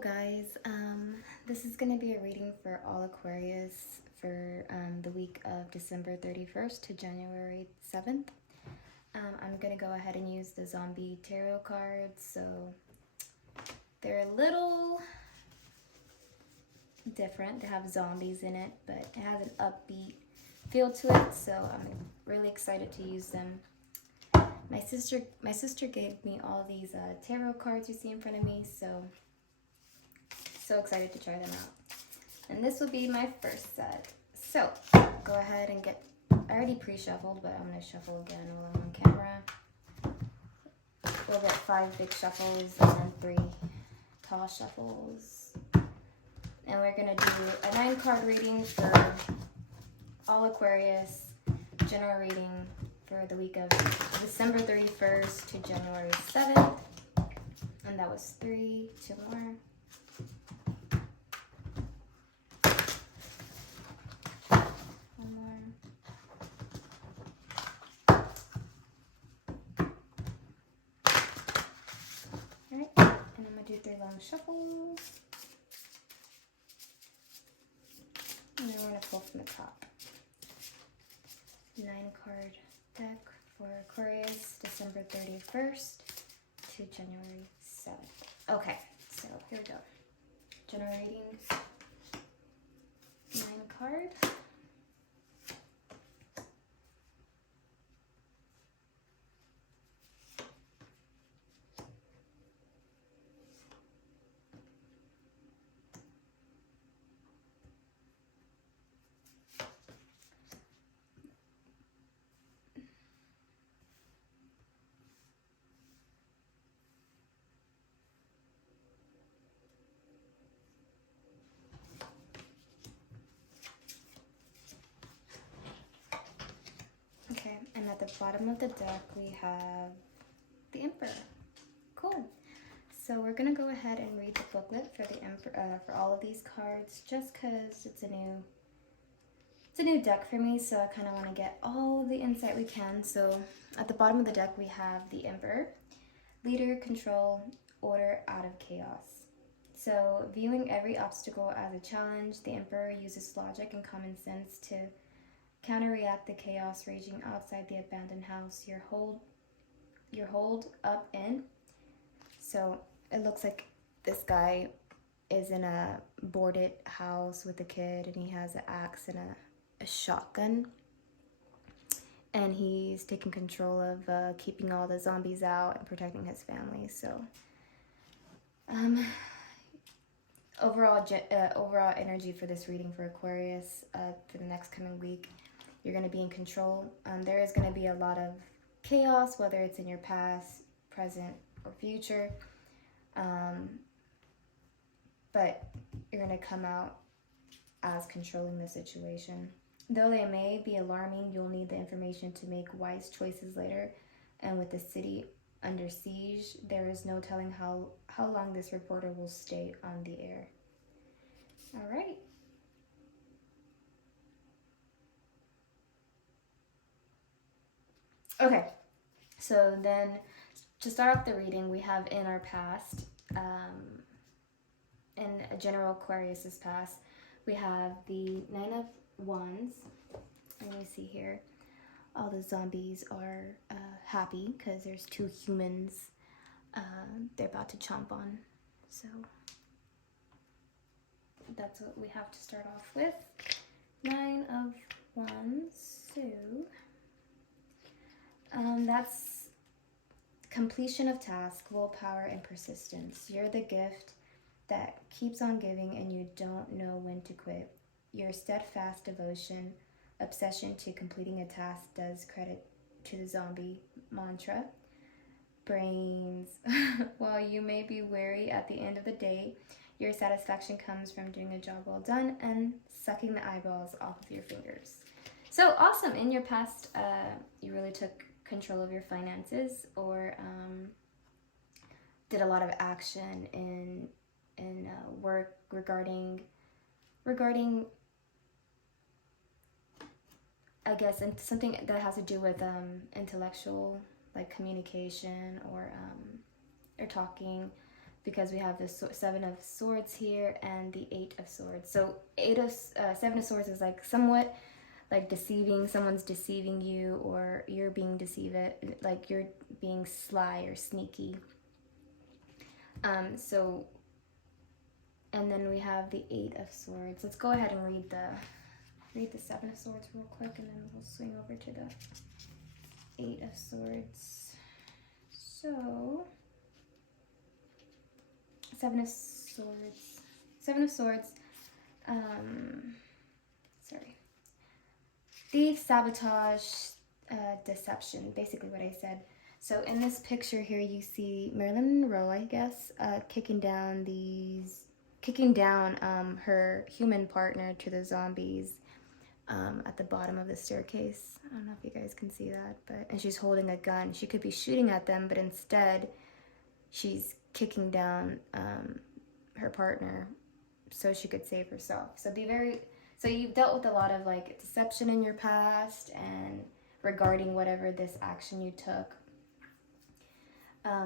guys, this is going to be a reading for all Aquarius for the week of December 31st to January 7th. I'm going to go ahead and use the zombie tarot cards, so they're a little different. They have zombies in it, but it has an upbeat feel to it, so I'm really excited to use them. My sister gave me all these tarot cards you see in front of me, so excited to try them out. And this will be my first set. So go ahead and get, I already pre-shuffled, but I'm going to shuffle again while I'm on camera. We'll get 5 big shuffles and then 3 tall shuffles. And we're going to do a 9-card reading for all Aquarius, general reading for the week of December 31st to January 7th. And that was 3, 2 more. Alright, and I'm going to do 3 long shuffles. And then we're going to pull from the top. 9-card deck for Aquarius, December 31st to January 7th. Okay, so here we go. Generating 9 cards. Okay, and at the bottom of the deck we have the Emperor. Cool. So we're gonna go ahead and read the booklet for the Emperor, for all of these cards, just cause it's a new deck for me. So I kind of want to get all the insight we can. So at the bottom of the deck we have the Emperor, leader, control, order out of chaos. So viewing every obstacle as a challenge, the Emperor uses logic and common sense to counter-react the chaos raging outside the abandoned house you're holed up in. So it looks like this guy is in a boarded house with a kid, and he has an axe and a shotgun, and he's taking control of keeping all the zombies out and protecting his family. So overall energy for this reading for Aquarius for the next coming week, you're going to be in control. There is going to be a lot of chaos, whether it's in your past, present, or future. But you're going to come out as controlling the situation. Though they may be alarming, you'll need the information to make wise choices later. And with the city under siege, there is no telling how long this reporter will stay on the air. All right. Okay, so then to start off the reading, we have in our past, in a general Aquarius's past, we have the 9 of Wands, and you see here, all the zombies are happy because there's 2 humans they're about to chomp on. So that's what we have to start off with. 9 of Wands, so that's completion of task, willpower, and persistence. You're the gift that keeps on giving and you don't know when to quit. Your steadfast devotion, obsession to completing a task does credit to the zombie mantra. Brains. While you may be weary at the end of the day, your satisfaction comes from doing a job well done and sucking the eyeballs off of your fingers. So awesome. In your past, you really took control of your finances, or did a lot of action in work regarding I guess something that has to do with intellectual, like communication or talking, because we have the Seven of Swords here and the Eight of Swords. So Seven of Swords is like somewhat like deceiving. Someone's deceiving you, or you're being deceived, like you're being sly or sneaky. So, and then we have the Eight of Swords. Let's go ahead and read the Seven of Swords real quick, and then we'll swing over to the Eight of Swords. So, Seven of Swords. Sorry. Thief, sabotage, deception, basically what I said. So in this picture here, you see Marilyn Monroe, I guess, kicking down her human partner to the zombies at the bottom of the staircase. I don't know if you guys can see that, and she's holding a gun. She could be shooting at them, but instead she's kicking down her partner so she could save herself. So you've dealt with a lot of like deception in your past, and regarding whatever this action you took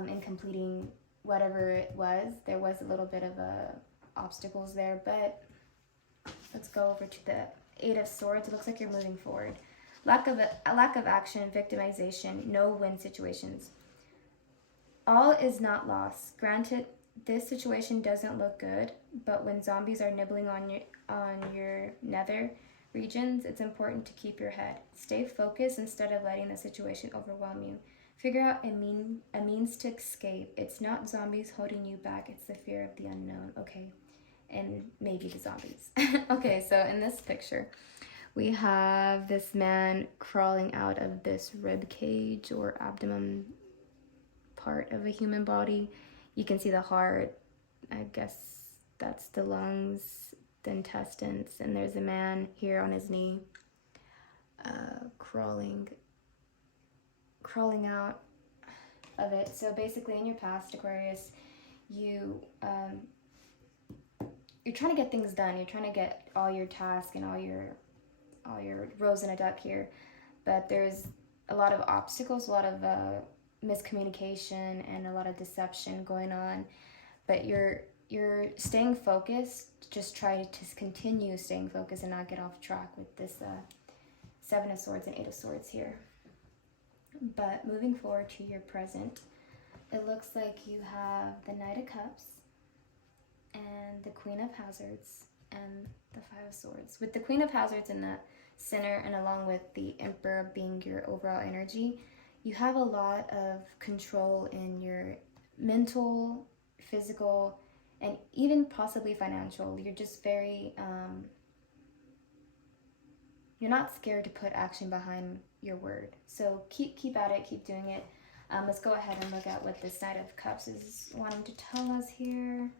in completing whatever it was. There was a little bit of obstacles there, but let's go over to the Eight of Swords. It looks like you're moving forward. Lack of action, victimization, no-win situations. All is not lost. Granted, this situation doesn't look good, but when zombies are nibbling on your nether regions, it's important to keep your head. Stay focused instead of letting the situation overwhelm you. Figure out a means to escape. It's not zombies holding you back, it's the fear of the unknown. Okay, and maybe the zombies. Okay, so in this picture, we have this man crawling out of this rib cage or abdomen part of a human body. You can see the heart. I guess that's the lungs, the intestines, and there's a man here on his knee, crawling out of it. So basically, in your past, Aquarius, you're trying to get things done. You're trying to get all your tasks and all your rows in a duck here, but there's a lot of obstacles, a lot of miscommunication, and a lot of deception going on. But you're staying focused. Just try to continue staying focused and not get off track with this Seven of Swords and Eight of Swords here. But moving forward to your present, it looks like you have the Knight of Cups and the Queen of Hazards and the Five of Swords. With the Queen of Hazards in the center, and along with the Emperor being your overall energy, you have a lot of control in your mental, physical, and even possibly financial. You're just very, you're not scared to put action behind your word. So keep at it, keep doing it. Let's go ahead and look at what this Knight of Cups is wanting to tell us here.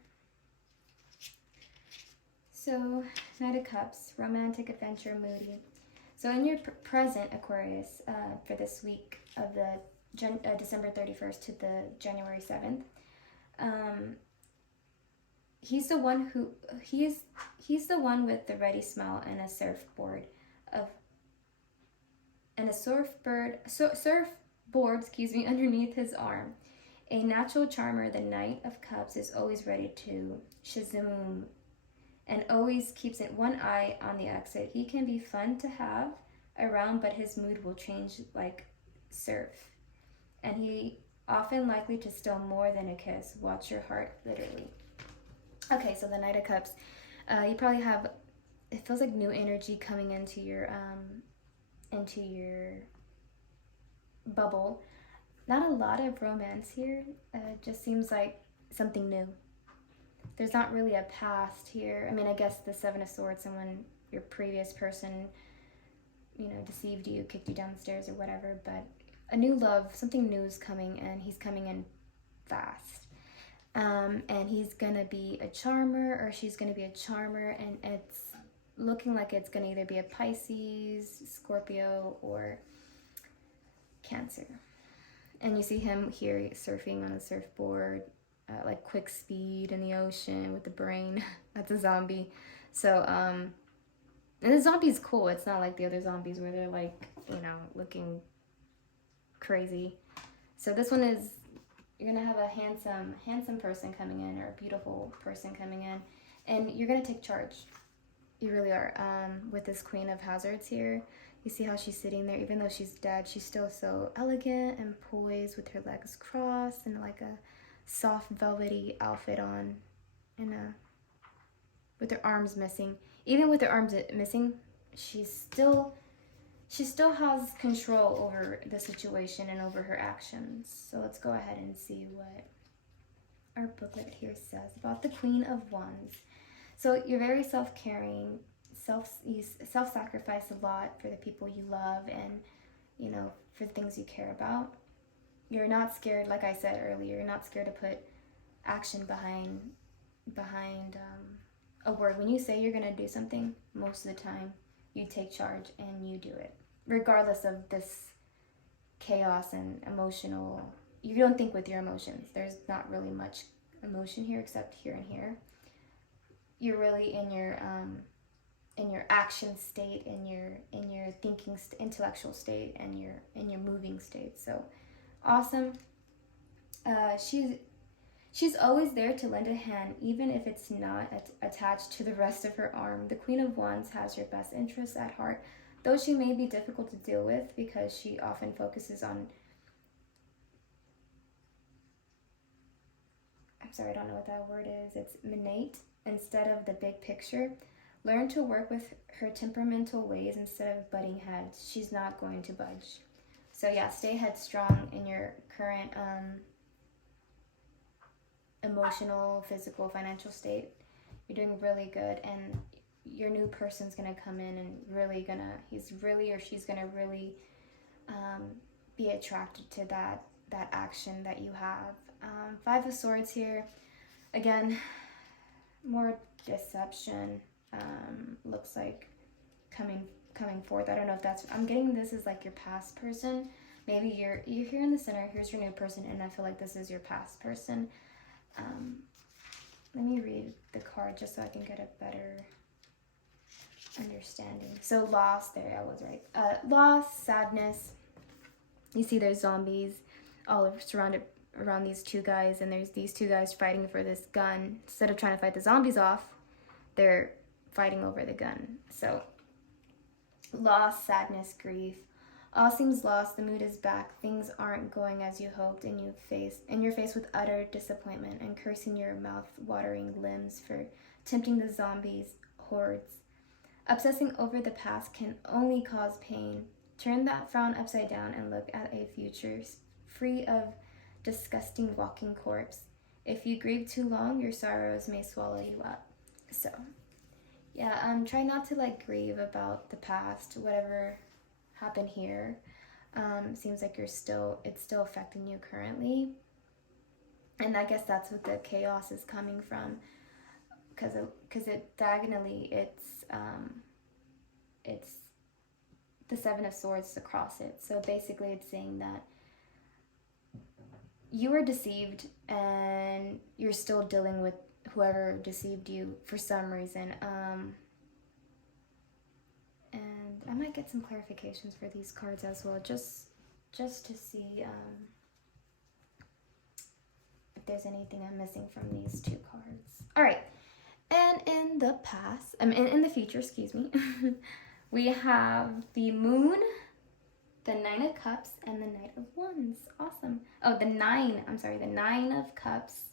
So, Knight of Cups, romantic, adventure, moody. So in your present, Aquarius, for this week of the December 31st to the January 7th, he's the one with the ready smile and a surfboard underneath his arm. A natural charmer, the Knight of Cups is always ready to shazoom and always keeps one eye on the exit. He can be fun to have around, but his mood will change like surf. And he often likely to steal more than a kiss. Watch your heart, literally. Okay, so the Knight of Cups. You probably have, it feels like new energy coming into your bubble. Not a lot of romance here. It just seems like something new. There's not really a past here. I mean, I guess the Seven of Swords, your previous person, deceived you, kicked you down the stairs or whatever, but a new love, something new is coming, and he's coming in fast. And he's gonna be a charmer, or she's gonna be a charmer, and it's looking like it's gonna either be a Pisces, Scorpio, or Cancer. And you see him here surfing on a surfboard, like quick speed in the ocean with the brain. That's a zombie. So, and the zombie's cool. It's not like the other zombies where they're like, looking crazy. So this one is, You're gonna have a handsome person coming in, or a beautiful person coming in, and you're gonna take charge. You really are. With this Queen of Hazards here, you see how she's sitting there, even though she's dead, she's still so elegant and poised with her legs crossed and like a soft velvety outfit on, and with her arms missing. Even with her arms missing, she still has control over the situation and over her actions. So let's go ahead and see what our booklet here says about the Queen of Wands. So you're very self-caring, you self-sacrifice a lot for the people you love, and you know, for the things you care about. You're not scared, like I said earlier, you're not scared to put action behind a word. When you say you're gonna do something, most of the time you take charge and you do it, regardless of this chaos and emotional. You don't think with your emotions. There's not really much emotion here except here and here. You're really in your action state, in your thinking intellectual state, and your moving state. So awesome. She's always there to lend a hand, even if it's not attached to the rest of her arm. The Queen of Wands has your best interests at heart, though she may be difficult to deal with because she often focuses on, I'm sorry, I don't know what that word is. It's minate instead of the big picture. Learn to work with her temperamental ways instead of butting heads. She's not going to budge. So yeah, stay headstrong in your current emotional, physical, financial state. You're doing really good, and your new person's gonna come in and she's gonna really be attracted to that action that you have. Five of Swords here. Again, more deception. Looks like coming forth. I don't know if that's, I'm getting this is like your past person. Maybe you're here in the center. Here's your new person, and I feel like this is your past person. Let me read the card just so I can get a better understanding. So loss, there I was right. Loss, sadness. You see there's zombies all surrounded around these two guys, and there's these two guys fighting for this gun. Instead of trying to fight the zombies off, they're fighting over the gun. So loss, sadness, grief. All seems lost, the mood is back, things aren't going as you hoped, and you're faced with utter disappointment and cursing your mouth-watering limbs for tempting the zombies' hordes. Obsessing over the past can only cause pain. Turn that frown upside down and look at a future free of disgusting walking corpse. If you grieve too long, your sorrows may swallow you up. So, yeah, try not to grieve about the past, whatever happened here. Seems like it's still affecting you currently, and I guess that's what the chaos is coming from, because it diagonally it's the Seven of Swords across it. So basically it's saying that you were deceived and you're still dealing with whoever deceived you for some reason. And I might get some clarifications for these cards as well, just to see if there's anything I'm missing from these two cards. All right, and in the past, in the future, excuse me, we have the Moon, the Nine of Cups, and the Knight of Wands. Awesome. Oh, the Nine of Cups,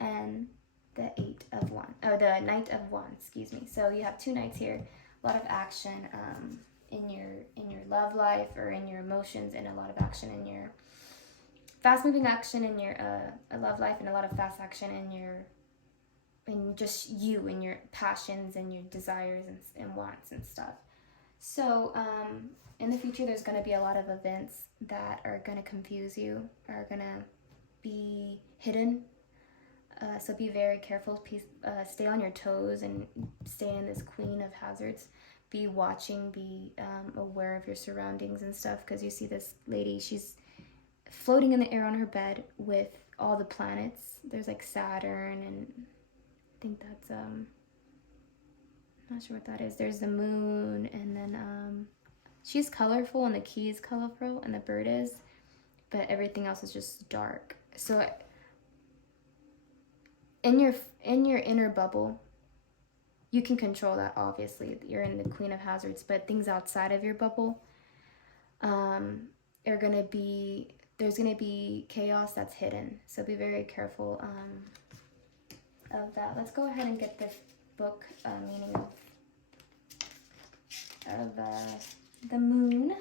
and the Eight of Wands. Oh, the Knight of Wands, excuse me. So you have two knights here. A lot of action in your love life or in your emotions, and a lot of action in your fast-moving action in your love life, and a lot of fast action in just you and your passions and your desires and wants and stuff. So in the future, there's going to be a lot of events that are going to confuse you, are going to be hidden. So be very careful. Stay on your toes and stay in this Queen of Hazards. Be watching, be aware of your surroundings and stuff, because you see this lady, she's floating in the air on her bed with all the planets. There's Saturn, and I think that's not sure what that is. There's the moon, and then she's colorful, and the key is colorful, and the bird is, but everything else is just dark. So in your inner bubble, you can control that. Obviously, you're in the Queen of Hazards, but things outside of your bubble, are gonna be there's gonna be chaos that's hidden. So be very careful of that. Let's go ahead and get the book meaning of the moon.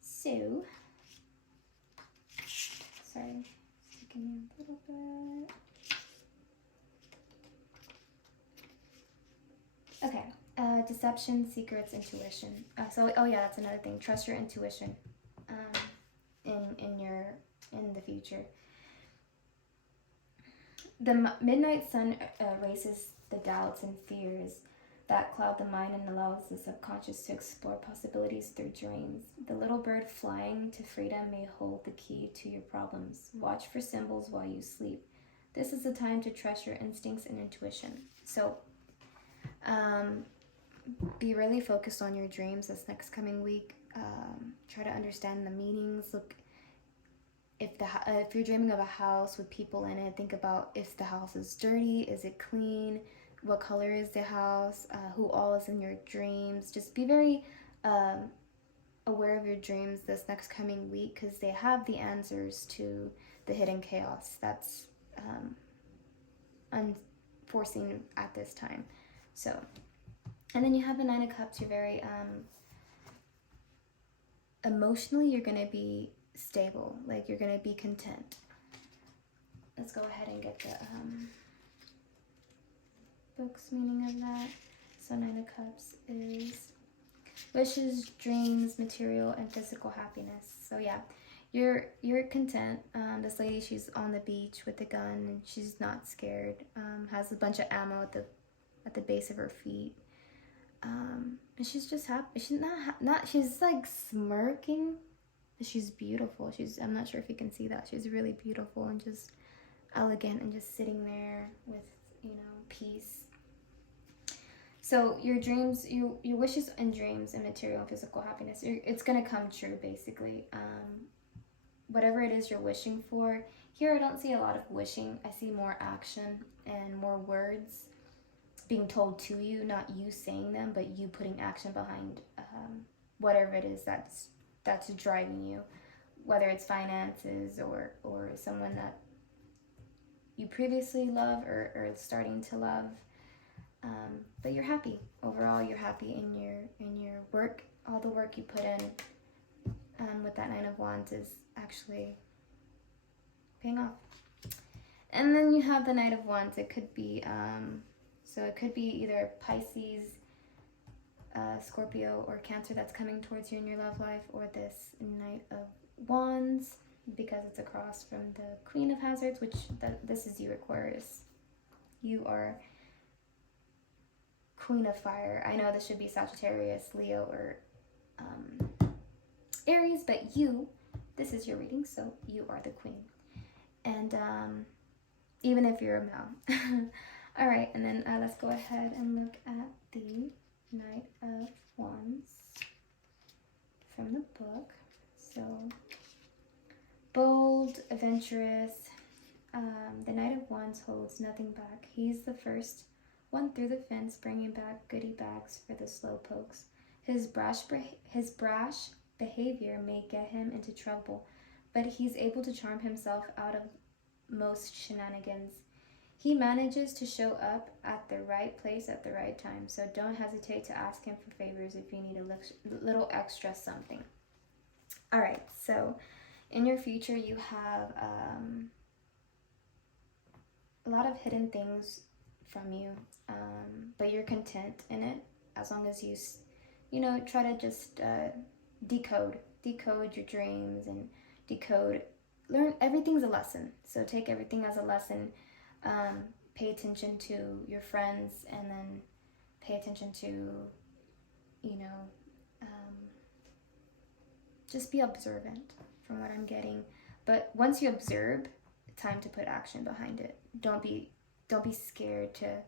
So, sorry, give me a little bit. Okay, deception, secrets, intuition. Oh yeah, that's another thing. Trust your intuition in the future. The midnight sun erases the doubts and fears that cloud the mind and allows the subconscious to explore possibilities through dreams. The little bird flying to freedom may hold the key to your problems. Watch for symbols while you sleep. This is the time to trust your instincts and intuition. So, be really focused on your dreams this next coming week. Try to understand the meanings. Look, if you're dreaming of a house with people in it, think about if the house is dirty, is it clean, what color is the house, who all is in your dreams. Just be very aware of your dreams this next coming week, because they have the answers to the hidden chaos that's unforeseen at this time. So, and then you have the Nine of Cups. You're very emotionally, you're going to be stable, like you're going to be content. Let's go ahead and get the book's meaning of that. So Nine of Cups is wishes, dreams, material, and physical happiness. So yeah, you're content. This lady, she's on the beach with a gun and she's not scared. Has a bunch of ammo at the base of her feet. And she's just happy. She's not she's like smirking. She's beautiful. I'm not sure if you can see that. She's really beautiful and just elegant and just sitting there with, peace. So your dreams, your wishes and dreams and material and physical happiness, it's going to come true, basically. Whatever it is you're wishing for. Here I don't see a lot of wishing. I see more action and more words being told to you, not you saying them, but you putting action behind whatever it is that's driving you, whether it's finances or someone that you previously loved or starting to love. But you're happy. Overall, you're happy in your work. All the work you put in with that Nine of Wands is actually paying off. And then you have the Knight of Wands. It could be so it could be either Pisces, Scorpio, or Cancer that's coming towards you in your love life, or this Knight of Wands, because it's across from the Queen of Hazards, which this is you, Aquarius. You are Queen of Fire. I know this should be Sagittarius, Leo, or Aries, but this is your reading, so you are the Queen. And even if you're a male. All right, and then let's go ahead and look at the Knight of Wands from the book. So, bold, adventurous. The Knight of Wands holds nothing back. He's the first one through the fence, bringing back goodie bags for the slowpokes. His brash behavior may get him into trouble, but he's able to charm himself out of most shenanigans. He manages to show up at the right place at the right time, so don't hesitate to ask him for favors if you need a little extra something. All right, so in your future, you have a lot of hidden things from you, but you're content in it as long as you try to just decode your dreams and learn. Everything's a lesson, so take everything as a lesson. Pay attention to your friends, and then pay attention to just be observant from what I'm getting. But once you observe, time to put action behind it. Don't be scared to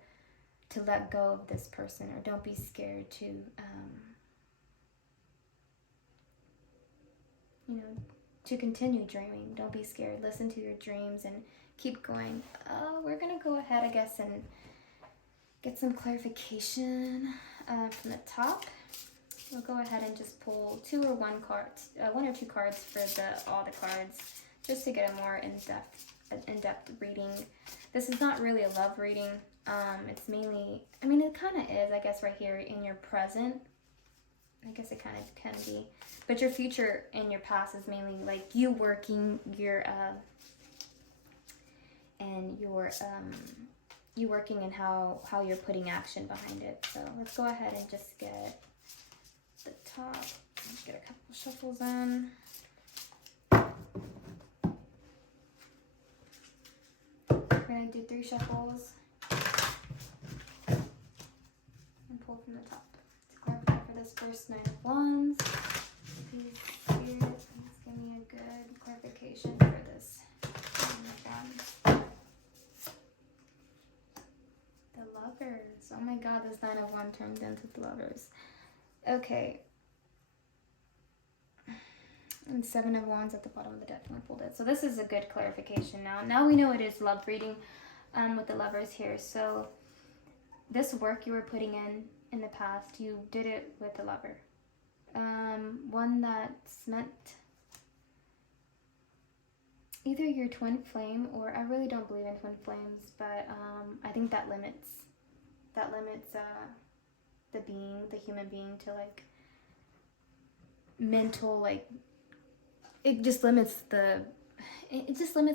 let go of this person, or don't be scared to to continue dreaming. Don't be scared. Listen to your dreams and keep going. We're gonna go ahead, I guess, and get some clarification from the top. We'll go ahead and just pull one or two cards for all the cards, just to get a more in-depth reading. This is not really a love reading. It's mainly, I mean, it kind of is, I guess, right here in your present. I guess it kind of can be, but your future and your past is mainly like you working you working and how you're putting action behind it. So let's go ahead and just get the top. Let's get a couple shuffles in. We're gonna do 3 shuffles and pull from the top to clarify for this first 9 of Wands. Please, Spirit, please give me a good clarification for this 9 of Wands. The Lovers. Oh my God, this 9 of Wands turned into the Lovers. Okay. And 7 of Wands at the bottom of the deck when I pulled it. So this is a good clarification now. Now we know it is love reading with the Lovers here. So this work you were putting in the past, you did it with a lover. One that's meant either your twin flame, or I really don't believe in twin flames, but I think that limits the human being to like mental, like it just limits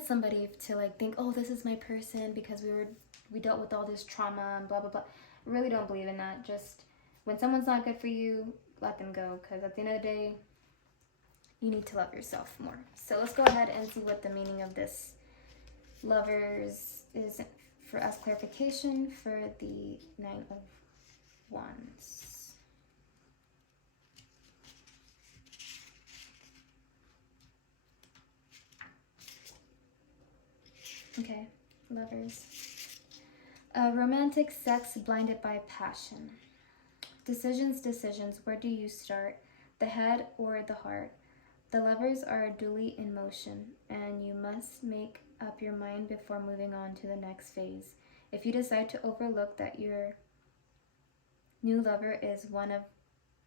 somebody to like think, oh, this is my person because we dealt with all this trauma and blah blah blah. I really don't believe in that. Just when someone's not good for you, let them go, because at the end of the day, you need to love yourself more. So let's go ahead and see what the meaning of this Lovers is for us. Clarification for the 9 of Wands. Okay, Lovers. Romantic sex blinded by passion. Decisions, where do you start? The head or the heart? The Lovers are duly in motion, and you must make up your mind before moving on to the next phase. If you decide to overlook that your new lover is one of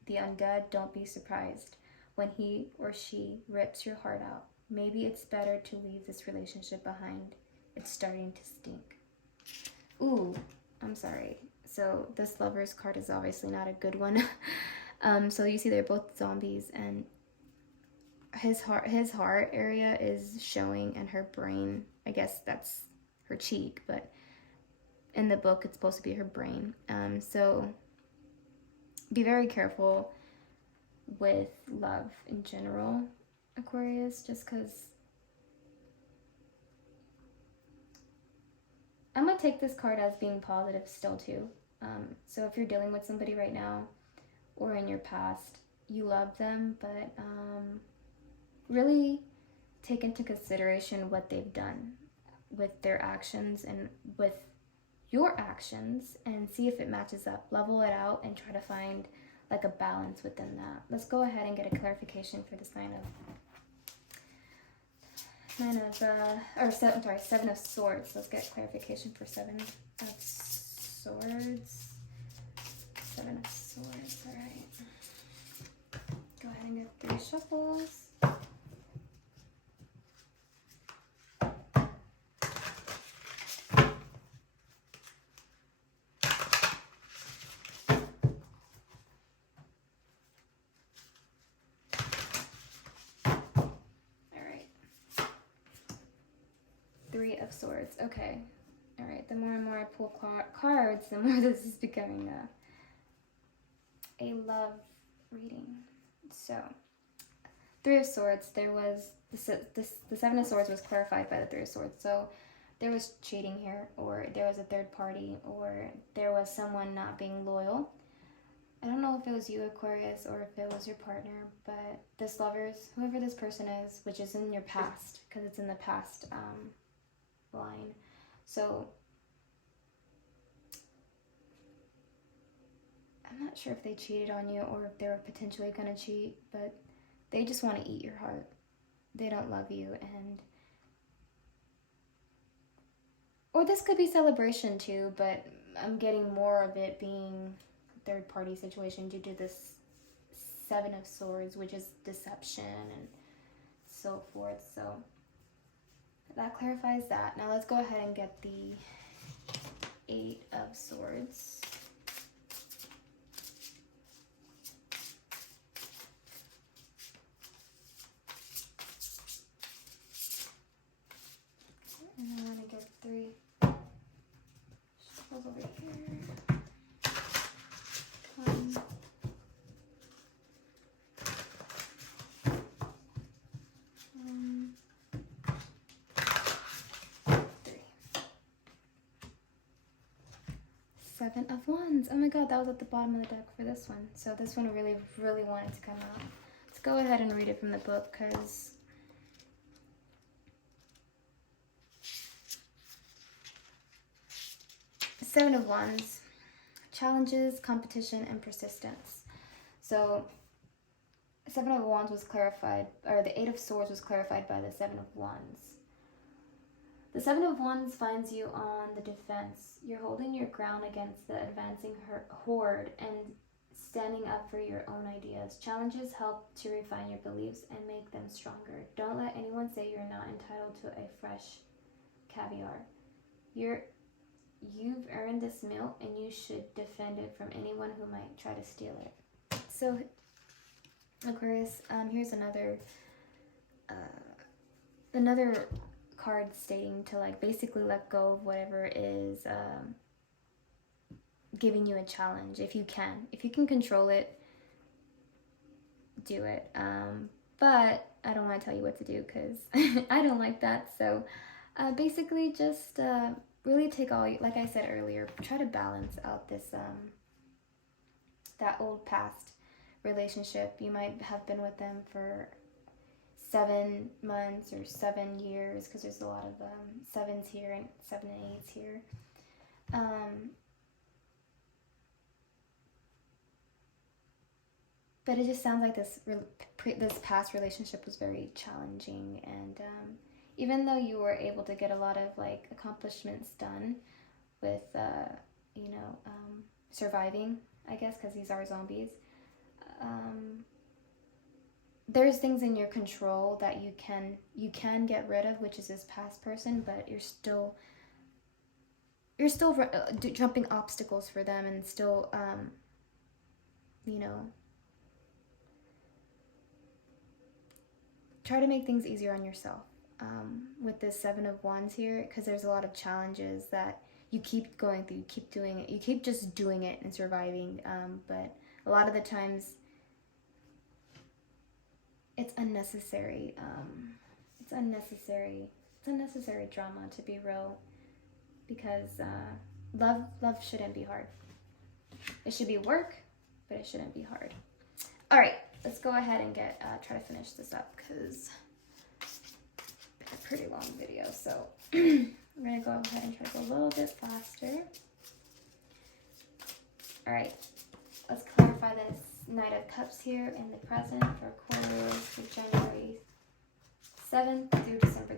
the undead, don't be surprised when he or she rips your heart out. Maybe it's better to leave this relationship behind. It's starting to stink. Ooh, I'm sorry. So this Lovers card is obviously not a good one. So you see they're both zombies, and his heart area is showing, and her brain, I guess that's her cheek, but in the book it's supposed to be her brain. So be very careful with love in general, Aquarius, just because I'm gonna take this card as being positive still too. So if you're dealing with somebody right now or in your past, you love them, but really take into consideration what they've done with their actions and with your actions, and see if it matches up. Level it out and try to find like a balance within that. Let's go ahead and get a clarification for this 7 of Swords. Let's get clarification for 7 of Swords. 7 of Swords, all right. Go ahead and get 3 shuffles. Of Swords. Okay. All right. The more and more I pull cards, the more this is becoming a love reading. So, 3 of Swords. There was the 7 of Swords was clarified by the 3 of Swords. So there was cheating here, or there was a third party, or there was someone not being loyal. I don't know if it was you, Aquarius, or if it was your partner, but this Lovers, whoever this person is, which is in your past, because it's in the past line. So I'm not sure if they cheated on you or if they were potentially going to cheat, but they just want to eat your heart. they don't love you, and or this could be celebration too, but I'm getting more of it being third party situation due to this Seven of Swords, which is deception and so forth. So that clarifies that. Now let's go ahead and get the Eight of Swords. And I'm going to get 3 shuffles over here. 1, 3. 7 of Wands. Oh my god, that was at the bottom of the deck for this one. So this one really, really wanted to come out. Let's go ahead and read it from the book, because Seven of Wands, challenges, competition, and persistence. So Seven of Wands was clarified, or the Eight of Swords was clarified by the Seven of Wands. The Seven of Wands finds you on the defense. You're holding your ground against the advancing horde and standing up for your own ideas. Challenges help to refine your beliefs and make them stronger. Don't let anyone say you're not entitled to a fresh caviar. You've earned this meal, and you should defend it from anyone who might try to steal it. So, Aquarius, here's another card stating to like basically let go of whatever is giving you a challenge. If you can control it, do it. But I don't want to tell you what to do, because I don't like that. So basically just really take all, like I said earlier, try to balance out this that old past relationship. You might have been with them for 7 months or 7 years, because there's a lot of 7s here and 7 and 8s here. But it just sounds like this past relationship was very challenging, and even though you were able to get a lot of like accomplishments done with surviving, I guess, because these are zombies, there's things in your control that you can get rid of, which is this past person, but you're still jumping obstacles for them, and still try to make things easier on yourself with this Seven of Wands here, because there's a lot of challenges that you keep going through, you keep doing it, you keep just doing it and surviving, but a lot of the times it's unnecessary. It's unnecessary drama, to be real, because love shouldn't be hard. It should be work, but it shouldn't be hard. All right, let's go ahead and try to finish this up, because it's a pretty long video. So we're gonna go ahead and try to go a little bit faster. All right, let's clarify this Knight of Cups here in the present for Aquarius for January 7th through December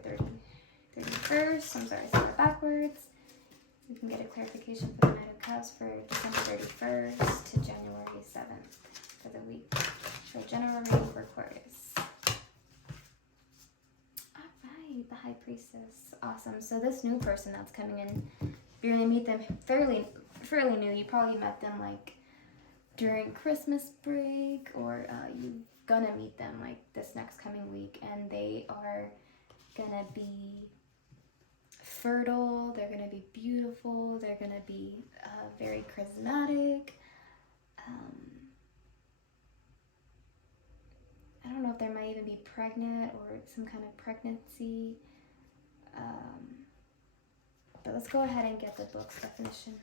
31st. I'm sorry, I said it backwards. We can get a clarification for the Knight of Cups for December 31st to January 7th for the week. So general reading for Aquarius. Alright, the High Priestess. Awesome. So this new person that's coming in, you're going to meet them fairly new. You probably met them like during Christmas break, or you're gonna meet them like this next coming week, and they are gonna be fertile, they're gonna be beautiful, they're gonna be very charismatic. I don't know if they might even be pregnant or some kind of pregnancy, but let's go ahead and get the book's definition.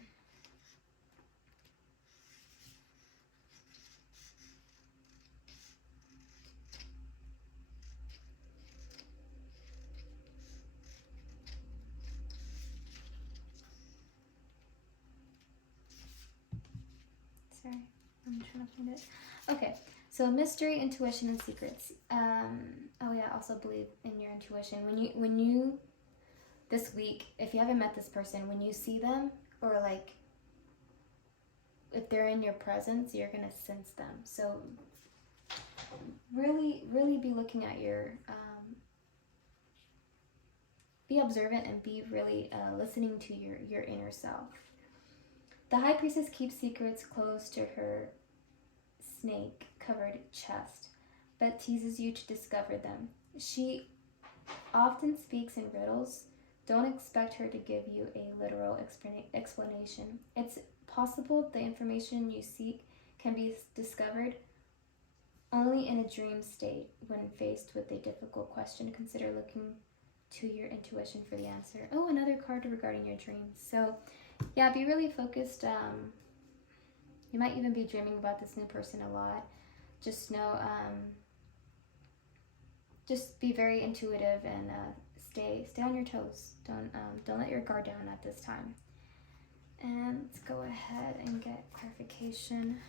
Sorry, I'm trying to find it. Okay, so mystery, intuition, and secrets. Oh yeah, also believe in your intuition. When you this week, if you haven't met this person, when you see them, or like if they're in your presence, you're gonna sense them. So really be looking at your be observant and be really listening to your inner self. The high priestess keeps secrets close to her snake covered chest, but teases you to discover them. She often speaks in riddles. Don't expect her to give you a literal explanation. It's possible the information you seek can be discovered only in a dream state. When faced with a difficult question, consider looking to your intuition for the answer. Oh, another card regarding your dreams. So yeah, be really focused. You might even be dreaming about this new person a lot. Just know, just be very intuitive and stay on your toes. Don't let your guard down at this time. And let's go ahead and get clarification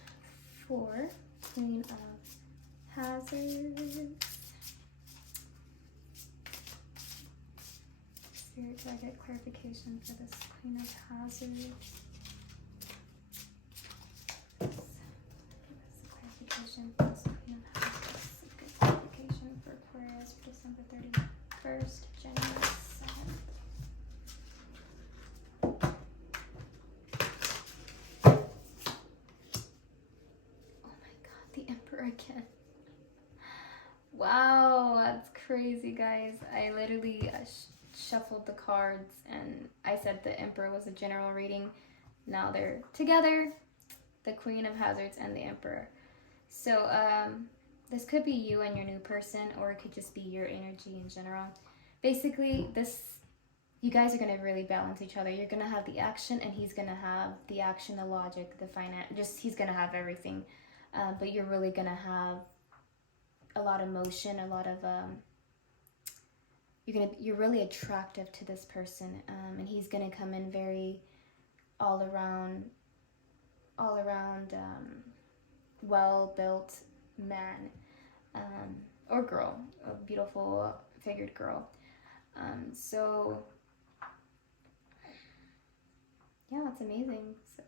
for Queen of Hazards. Spirit, do I get clarification for this Queen of Hazards? Clarification for this Queen of Hazards. Good clarification for Aquarius for December 31st, January 7th. Oh my god, the Emperor again. Wow, that's crazy, guys. I literally shuffled the cards and I said the Emperor was a general reading. Now they're together, the Queen of Hazards and the Emperor. So this could be you and your new person, or it could just be your energy in general. Basically, you guys are going to really balance each other. You're going to have the action and he's going to have the action, the logic, the finance. He's going to have everything. But you're really going to have a lot of emotion, a lot of you're really attractive to this person, and he's gonna come in very all around well built man, or girl, a beautiful figured girl. So yeah, that's amazing. So,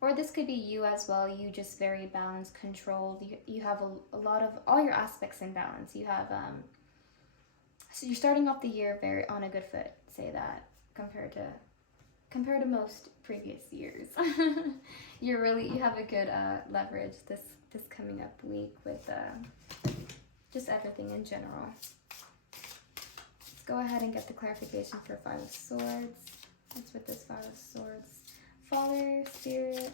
or this could be you as well. You just very balanced, controlled. You have a lot of all your aspects in balance. You have so you're starting off the year very on a good foot. Say that compared to most previous years. You have a good leverage this coming up week with just everything in general. Let's go ahead and get the clarification for Five of Swords. What's with this Five of Swords? Father, Spirit,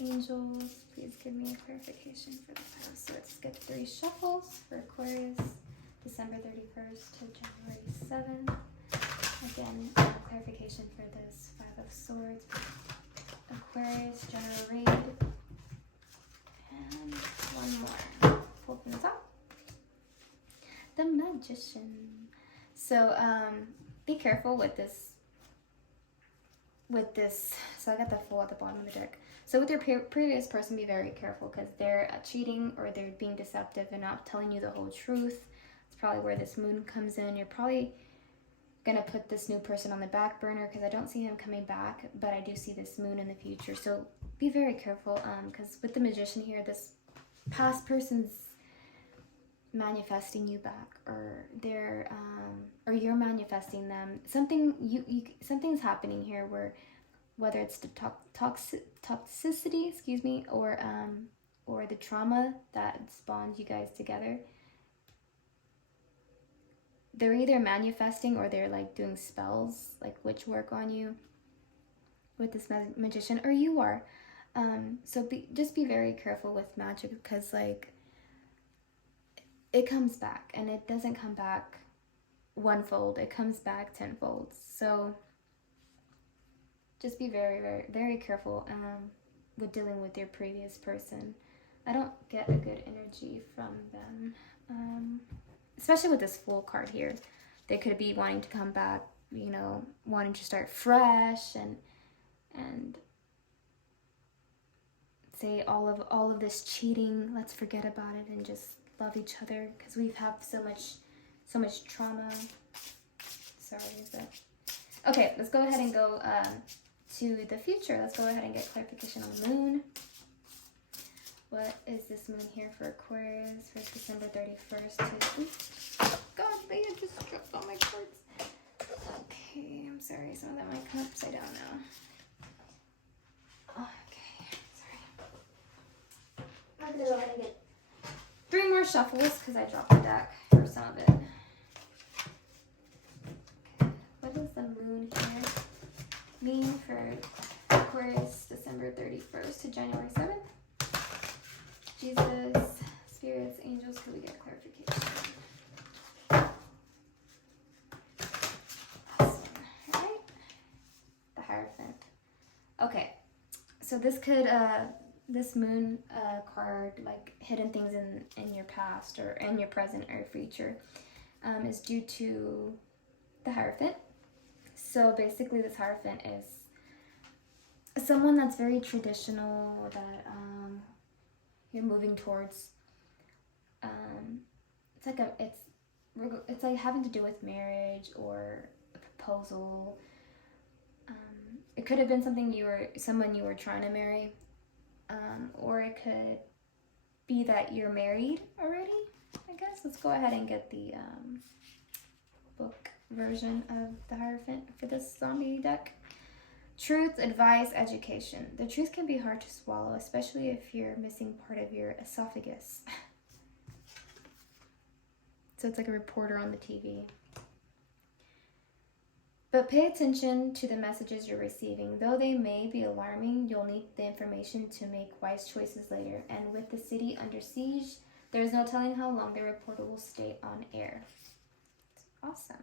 Angels, please give me a clarification for the Five of Swords. Let's get 3 shuffles for Aquarius, December 31st to January 7th. Again, clarification for this Five of Swords, Aquarius, general read. And one more. Pull from the top. The Magician. So be careful with this. So I got the Fool at the bottom of the deck. So with your previous person, be very careful because they're cheating or they're being deceptive and not telling you the whole truth. It's probably where this moon comes in. You're probably gonna put this new person on the back burner because I don't see him coming back, but I do see this moon in the future. So be very careful because with the Magician here, this past person's manifesting you back, or they're or you're manifesting them. Something's happening here where whether it's the toxicity, excuse me, or the trauma that spawned you guys together. They're either manifesting or they're like doing spells, like witch work on you with this Magician, or you are. So just be very careful with magic because like it comes back and it doesn't come back one-fold, it comes back 10-fold. So just be very, very, very careful with dealing with your previous person. I don't get a good energy from them. Especially with this Fool card here. They could be wanting to come back, you know, wanting to start fresh and say all of this cheating, let's forget about it and just love each other, because we've had so much trauma. Sorry, is that okay? Let's go ahead and go to the future. Let's go ahead and get clarification on the moon. What is this moon here for Aquarius for December 31st to... Oops. God, they just dropped all my cards. Okay, I'm sorry. Some of them might come upside down now. Okay, sorry. I'm gonna go ahead and get 3 more shuffles because I dropped the deck for some of it. Okay, what does the moon here mean for Aquarius December 31st to January 7th? Jesus, spirits, angels, could we get clarification? Awesome. All right. The Hierophant. Okay, so this could, this moon card, like hidden things in your past or in your present or future, is due to the Hierophant. So basically this Hierophant is someone that's very traditional, that you're moving towards. It's like having to do with marriage or a proposal. It could have been someone you were trying to marry, or it could be that you're married already. I guess let's go ahead and get the book version of the Hierophant for this zombie deck. Truth, advice, education. The truth can be hard to swallow, especially if you're missing part of your esophagus. So it's like a reporter on the TV. But pay attention to the messages you're receiving. Though they may be alarming, you'll need the information to make wise choices later. And with the city under siege, there's no telling how long the reporter will stay on air. It's awesome.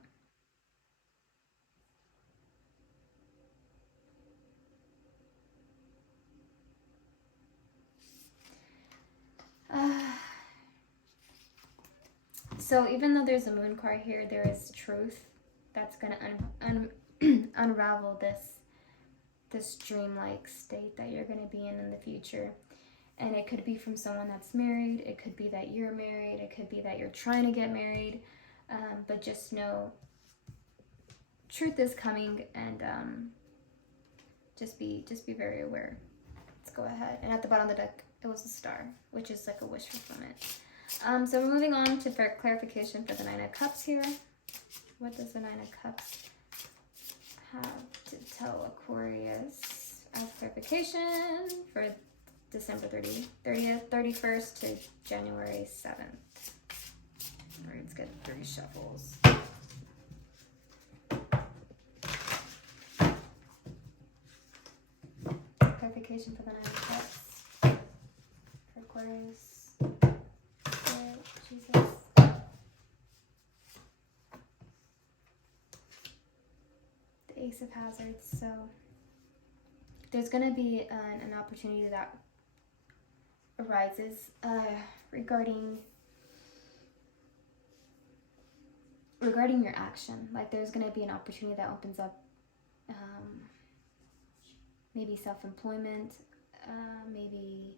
So even though there's a moon card here, there is truth that's going to unravel this dreamlike state that you're going to be in the future. And it could be from someone that's married. It could be that you're married. It could be that you're trying to get married. But just know truth is coming, and just be very aware. Let's go ahead. And at the bottom of the deck, it was a star, which is like a wish fulfillment. So we're moving on to for clarification for the 9 of Cups here. What does the 9 of Cups have to tell Aquarius as clarification for December 31st to January 7th? All right, let's get 3 shuffles. Clarification for the 9 of Cups for Aquarius. Jesus. The Ace of Hazards. So there's going to be an opportunity that arises regarding your action. Like there's going to be an opportunity that opens up, maybe self-employment, maybe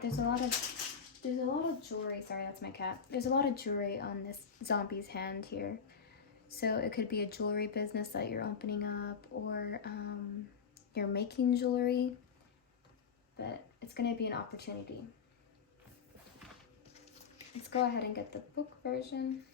there's a lot of jewelry. Sorry, that's my cat. There's a lot of jewelry on this zombie's hand here. So it could be a jewelry business that you're opening up, or you're making jewelry, but it's going to be an opportunity. Let's go ahead and get the book version.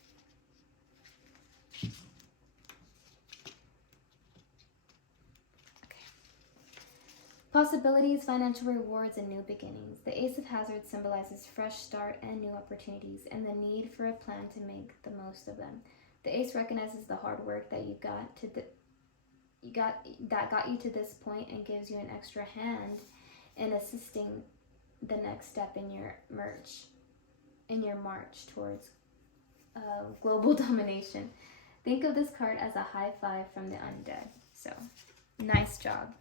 Possibilities, financial rewards, and new beginnings. The Ace of Hazards symbolizes fresh start and new opportunities, and the need for a plan to make the most of them. The Ace recognizes the hard work that got you to this point, and gives you an extra hand in assisting the next step in your march towards global domination. Think of this card as a high five from the undead. So, nice job.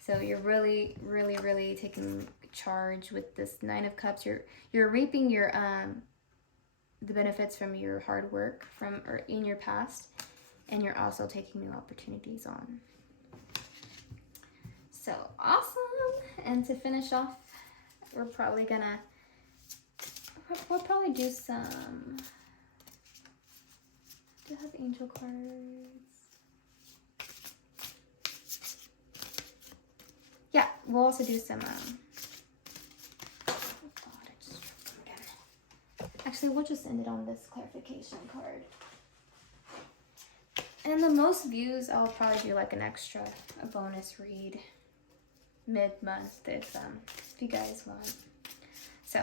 So you're really, really, really taking charge with this 9 of Cups. You're reaping your the benefits from your hard work in your past, and you're also taking new opportunities on. So awesome. And to finish off, we'll probably do some, do I have angel cards? Yeah, we'll also do some, oh God, I just dropped them again. Actually, we'll just end it on this clarification card. And the most views, I'll probably do like an extra, a bonus read mid-month if you guys want. So,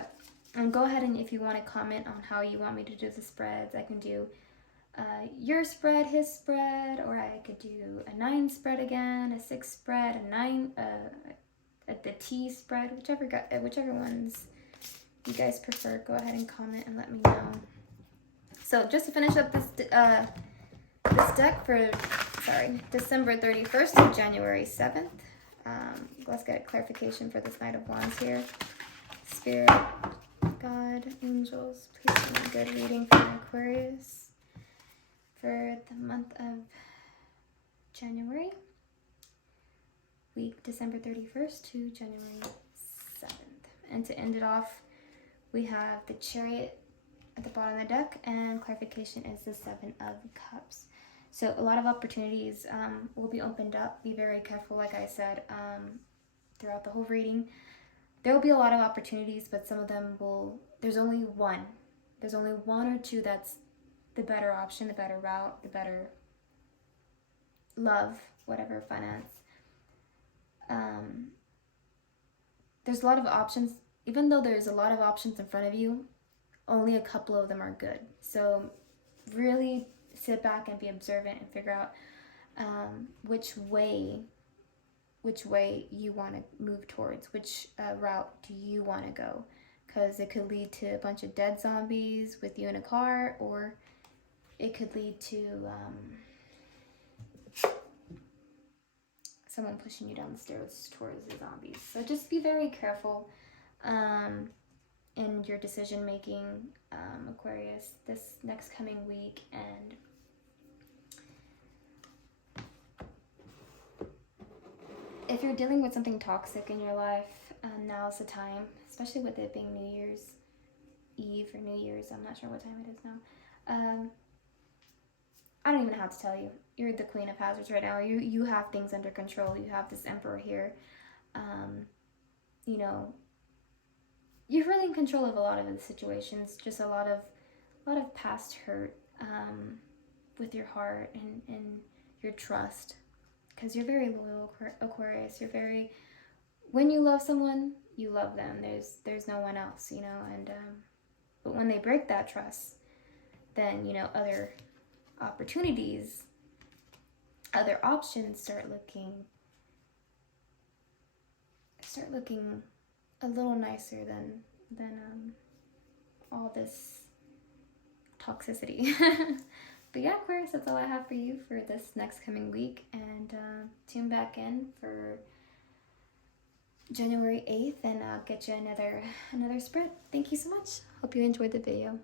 go ahead, and if you want to comment on how you want me to do the spreads, I can do your spread, his spread, or I could do a 9 spread again, a 6 spread, a 9, the T spread, whichever ones you guys prefer. Go ahead and comment and let me know. So just to finish up this deck for, December 31st to January 7th. Let's get a clarification for this Knight of Wands here. Spirit, God, angels, please give me a good reading for Aquarius for the month of January. Week December 31st to January 7th. And to end it off, we have the Chariot at the bottom of the deck, and clarification is the 7 of Cups. So a lot of opportunities will be opened up. Be very careful, like I said, throughout the whole reading. There will be a lot of opportunities, but some of them will, there's only one. There's only one or two that's the better option, the better route, the better love, whatever, finance. There's a lot of options. Even though there's a lot of options in front of you, only a couple of them are good. So really sit back and be observant and figure out which way you want to move towards, which route do you want to go, because it could lead to a bunch of dead zombies with you in a car, or it could lead to someone pushing you down the stairs towards the zombies. So just be very careful in your decision making, Aquarius, this next coming week. And if you're dealing with something toxic in your life, now's the time, especially with it being New Year's Eve or New Year's. I'm not sure what time it is now. I don't even have to tell you. You're the Queen of Hazards right now. You have things under control. You have this Emperor here. You know, you're really in control of a lot of the situations. Just a lot of past hurt with your heart and your trust. Because you're very loyal, Aquarius. You're very, when you love someone, you love them. There's no one else, you know. And but when they break that trust, then, you know, other opportunities, other options start looking a little nicer than all this toxicity. But yeah, Aquarius, that's all I have for you for this next coming week, and tune back in for January 8th, and I'll get you another spread. Thank you so much. Hope you enjoyed the video.